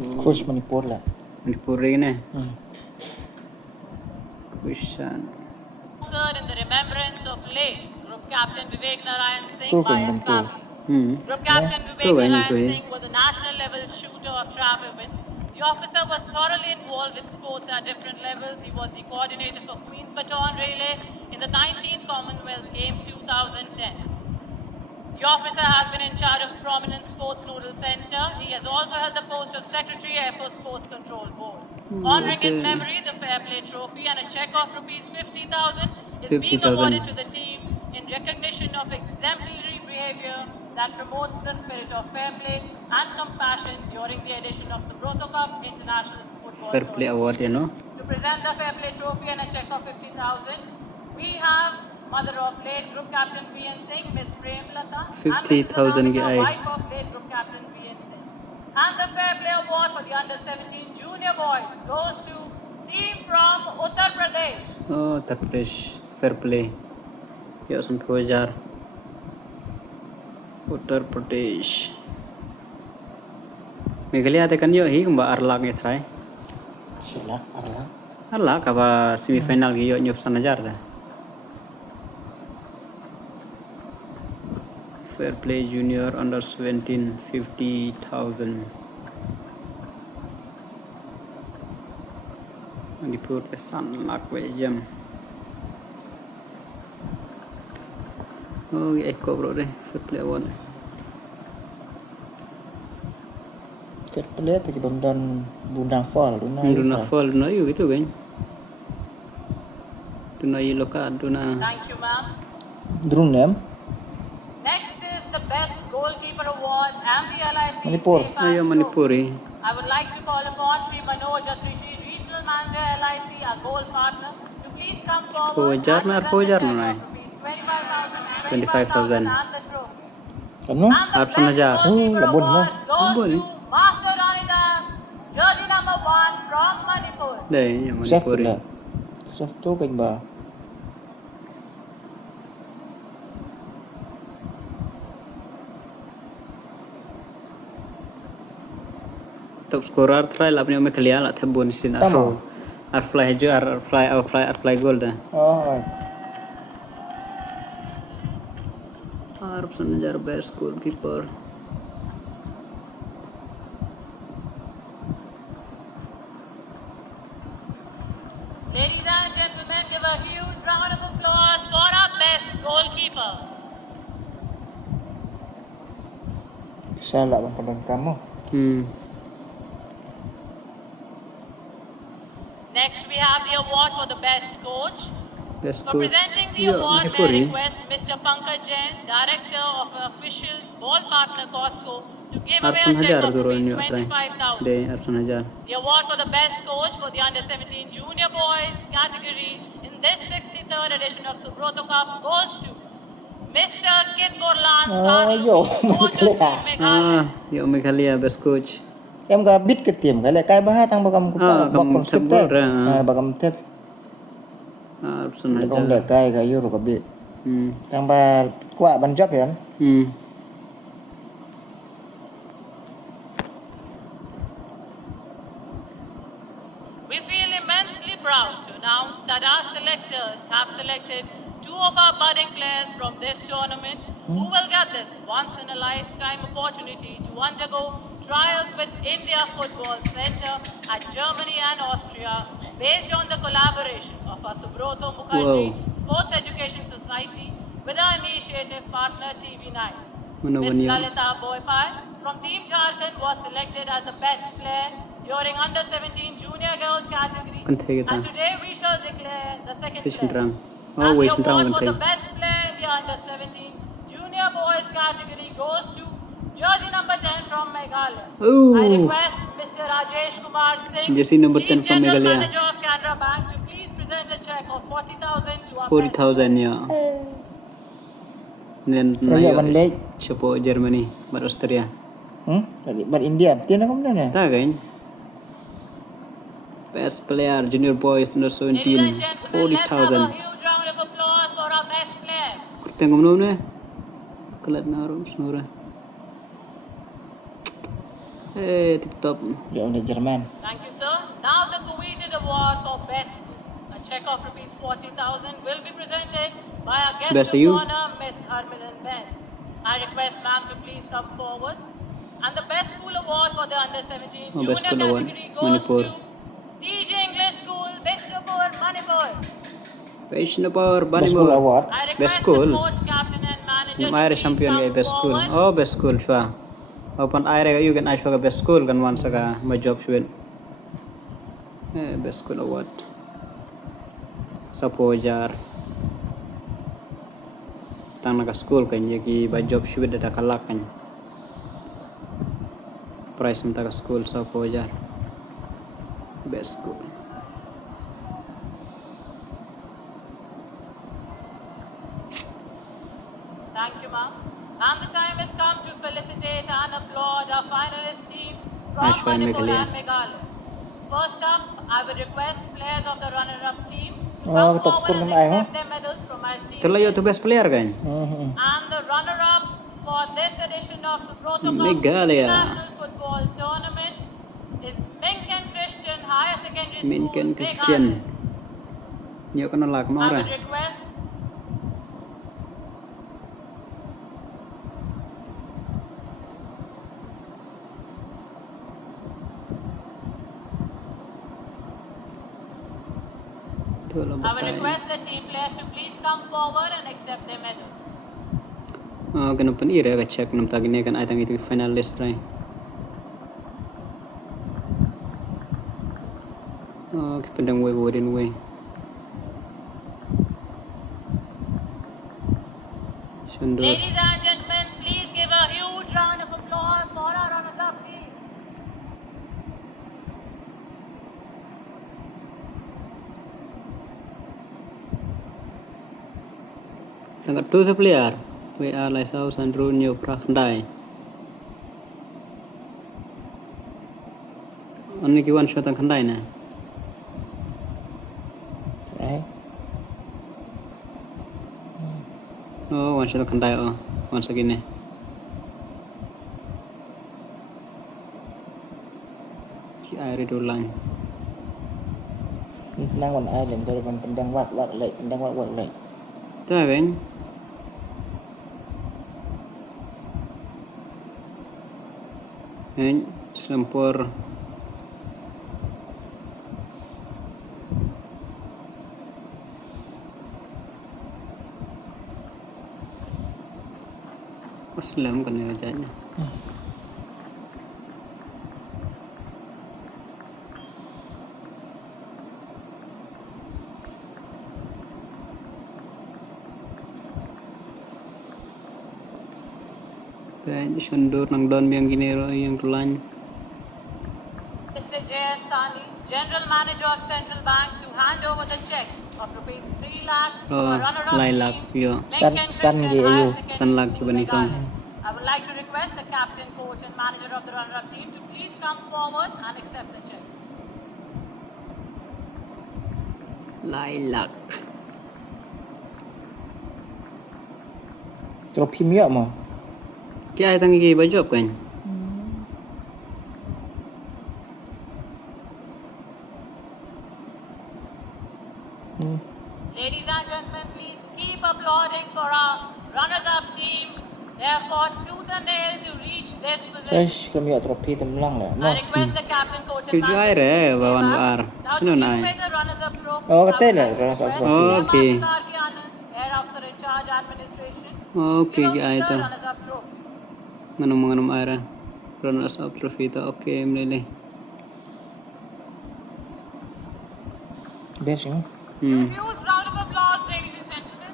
Coach Manipur lah. Manipur ini. Question. Sir, in the remembrance of late Group Captain Vivek Narayan Singh by his family. Group Captain Vivek Narayan Singh was a national level shooter of trap event. The officer was thoroughly involved with sports at different levels. He was the coordinator for Queen's Baton Relay in the 19th Commonwealth Games 2010. The officer has been in charge of prominent sports nodal center. He has also held the post of Secretary for Sports Control Board. Honoring his memory, the Fair Play Trophy and a check of rupees 50,000 is being awarded to the team in recognition of exemplary behavior that promotes the spirit of fair play and compassion during the edition of SUBROTO Cup International Football Fair Play Award, To present the Fair Play Trophy and a check of 50,000, we have mother of late Group Captain BYang Singh, Miss Premlata, 50,000 and wife of late Group Captain BYang Singh. And the Fair Play Award for the under-17 junior boys goes to team from Uttar Pradesh. Oh, Uttar Pradesh. Fair Play. Ya, sampai wajar. Uttar Pradesh. Meghalaya tekan yo hi kamba arlak nge thai. Sila Arla. Arlak apa semifinal gi yo nyup sanajar dah. Fair Play Junior under 17 50,000. Manipur tesan lak we jam. Oh, eko bro deh Fair Play Award. Fair Play tu kita dan Bunda Fall, Duna fall duna yu gitu kan. Duna yu loka duna. Thank you, ma'am. Drunem. Next is the Best Goalkeeper Award and the LIC Manipur. Ayo Manipuri. I would like to call upon Sri Manoj Atrishi, Regional Manager LIC, our goal partner, to please come forward Fojar na, and fojar present na. the check of rupees 25,000 and the trophy. Ano? And the Harap Best sanajar. Goalkeeper labon mo. Award goes Labon, to Master Ranidas, jersey number 1 from Manipur. Deh, ya Chef Manipuri. lah. Chef tu kan ba. Top scorer try lah punya Meghalaya lah thebun sin arfo. Arfly jo arfly goal dah. Oh. Harap sanajar best goalkeeper. Ladies and gentlemen, give a huge round of applause for our best goalkeeper. Salah bang pada kamu. Next, we have the award for the best coach. Best For coach. presenting the Ya, award, may I Manipuri. request Mr. Pankaj Jain, Director of Official Ball Partner Costco, to give away Harap a check sanajar of turun rupees ni try. 25,000. Deh, harap sanajar. The award for the best coach for the under-17 junior boys category in this 63rd edition of SUBROTO Cup goes to Mr. Kit Borlan, yo, coach of Team Meghalaya. Yo Meghalaya best coach. Em ga bit ke tim kali kai bah tang bagam Ah, kita bak kam konsep tebal teh. dah. Bagam tep. Harap Kong sanajar. dah kai ga yuru ka bit. Tang ba kwah ban job ya. We feel immensely proud to announce that our selectors have selected two of our budding players from this tournament who will get this once-in-a-lifetime opportunity to undergo trials with India Football Center at Germany and Austria based on the collaboration of our Subroto Mukherjee Sports Education Society with our initiative partner TV9. Miss Lalita Boypai from Team Jharkhand was selected as the best player during under-17 junior girls category. And today we shall declare the second player. And the award for the best player in the under-17 junior boys category goes to jersey number 10 from Meghalaya. I request Mr. Rajesh Kumar Singh, Jersey number Chief 10 from General Meghalaya. Manager of Canara Bank, to please present a check of 40,000 to our 40,000 ya. Dan Raya ban late. Siapa Germany, bar Austria. Tadi bar India. Tiada kamu mana? Tak kan? Best player junior boys under 17 Ladies and gentlemen, let's have a 40,000. huge round of applause for our best player. Tengok mana? Kelat narum semua. Tip top. Dia orang Jerman. Thank you, sir. Now the coveted award for best school. A check of rupees 40,000 will be presented by our guest Best of you? honor, Miss Armilan Benz. I request ma'am to please come forward. And the best school award for the under 17 Oh, junior best school award, category goes Manipur. to DJ English School, Vishnupur, Manipur. Vaishnapur, Best school Banimur. award. I Best request school. the coach, captain and manager to Mayre please champion come ya best school. forward. Oh, best school chua. Open aire you can ask for best school kan once aga my job shwin. Best school award. Sapojar. Tang naga school kan ki by job shwin ada kalak kan. Price mta school Sapojar. Best school. Thank you, ma'am. And the time has come to felicitate and applaud our finalist teams from Ashwin Manipur Meghalaya. and Meghalaya. First up, I will request players of the runner-up team to Oh, come top forward score and naman ay, accept their medals from my esteemed Itulah yo to best player kan. And the runner-up for this edition of SUBROTO Meghalaya. International Football Tournament is Minken Christian Higher Secondary School, Minken Christian. Yo kan lak Meghalaya. I mora. would request Itulah I would betai. request the team players to please come forward and accept their medals. Kena pen ira ka check nam tagine kan ai tang itu finalist rai. Ke pendang way bodin way. Sundor. Ladies and gentlemen, please give a huge round of applause for our runners-up team. Tangkat tu sa player. We are like house and run yo prak dai. Ani ki one shot ang khandai na. Right. Oh, one shot ang khandai oh. Once again eh. Ki ai do line. Nang wan ai len dari pendang wat lait, pendang wat lait. Ta kan. Sempur Muslim kan ya jadinya. Dan sundur nang don yang gini yang tulan. Mr. J.S. Sani, General Manager of Central Bank, to hand over the check of rupees 3 lakh to Oh, our runner-up Lailak, team, yo. Minken San Christian Ye Higher Ayu. Secondary San Lak School, Kibani Kong. Meghalaya. I would like to request the captain, coach and manager of the runner-up team to please come forward and accept the check. Lailak. Trofi miak mo. Kaya ai tangi bajop kan. Ladies and gentlemen, please keep applauding for our runners-up team. They have fought tooth and nail to reach this position. Fresh kalau miak trofi temlang lah. I request the captain, coach and Tujuh manager to air, please stay bawan back. war. Now to Sino give na away eh? the runners-up trophy, Oh, I would kata lah like to runners-up request trophy. Air Okay. Marshal R.K. Anand, Air Officer in Charge Administration, Okay, give kaya away the ito. runners-up trophy. Manong aira. Runners up trophy ito. Okay, mlili. Best you. Huge round of applause, ladies and gentlemen.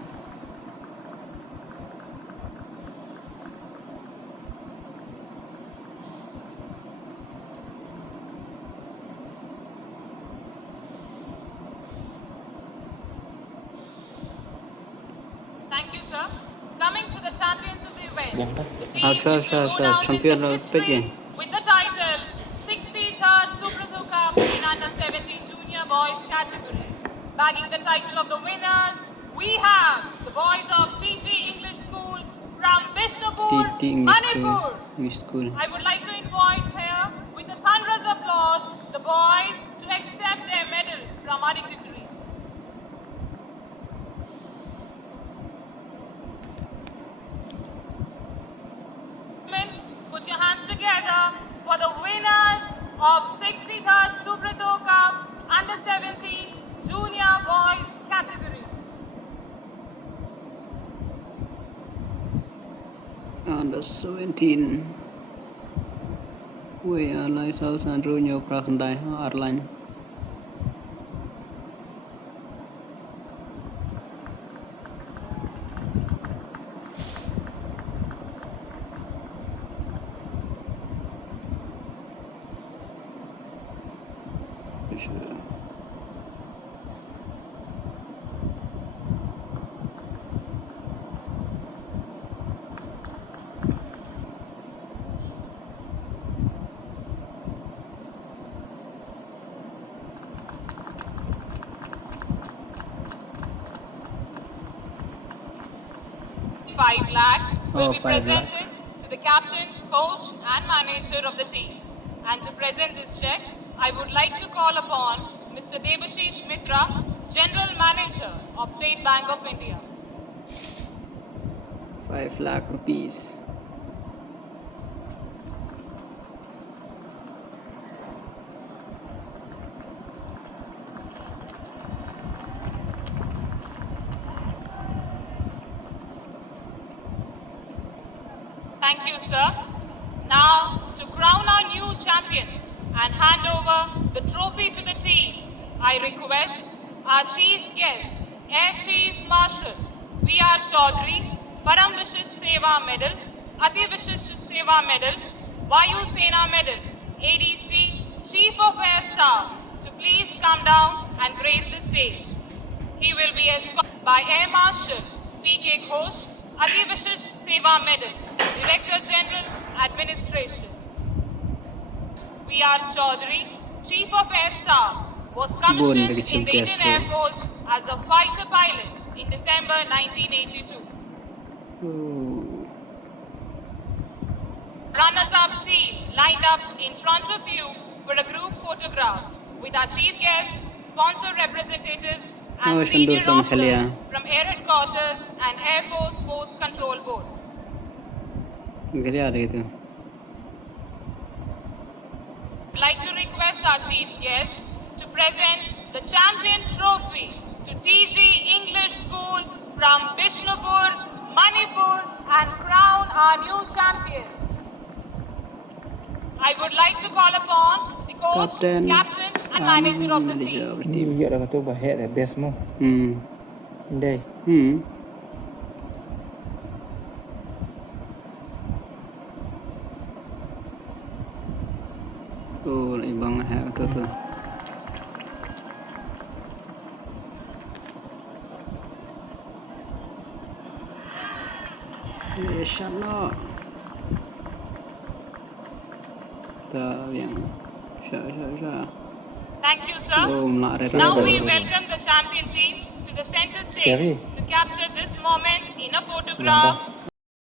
Thank you, sir. Coming to the champions of the event, BYNTA. the team Sure, which will sure. go down Champion in the of history speaking. with the title 63rd SUBROTO Cup in under 17 junior boys category. Bagging the title of the winners, we have the boys of TG English School from Bishnupur, Titi English Manipur. School. I would like to invite here, with a thunderous applause, the boys to accept their medal from our dignitaries. Put your hands together for the winners of 63rd SUBROTO Cup Under 17 Junior Boys category. Under 17. We are like South and Junior Prakandai Airline. $5 lakh will be 5 lakhs. presented to the captain, coach and manager of the team. And to present this check, I would like to call upon Mr. Debashish Mitra, General Manager of State Bank of India. 5 lakh rupees. Thank you, sir. Now, to crown our new champions and hand over the trophy to the team, I request our chief guest, Air Chief Marshal V.R. Chaudhary, Param Vishish Seva Medal, Ati Vishish Seva Medal, Vayu Sena Medal, ADC, Chief of Air Staff, to please come down and grace the stage. He will be escorted by Air Marshal P.K. Ghosh, Ati Vishish Seva Medal, Director General, Administration. V.R. Chaudhary, Chief of Air Staff, was commissioned in the Indian Air Force as a fighter pilot in December 1982. Runners-up team lined up in front of you for a group photograph with our chief guests, sponsor representatives and senior officers from Air Headquarters and Air Force Sports Control Board. I'd like to request our chief guest to present the champion trophy to TG English School from Bishnupur, Manipur, and crown our new champions. I would like to call upon the coach, captain and manager of the team. Iya dah kata bahaya dah best mo. Indai. Oh, ibang hai tu. Inshallah. Thank you, sir. Now we welcome the champion team to the center stage to capture this moment in a photograph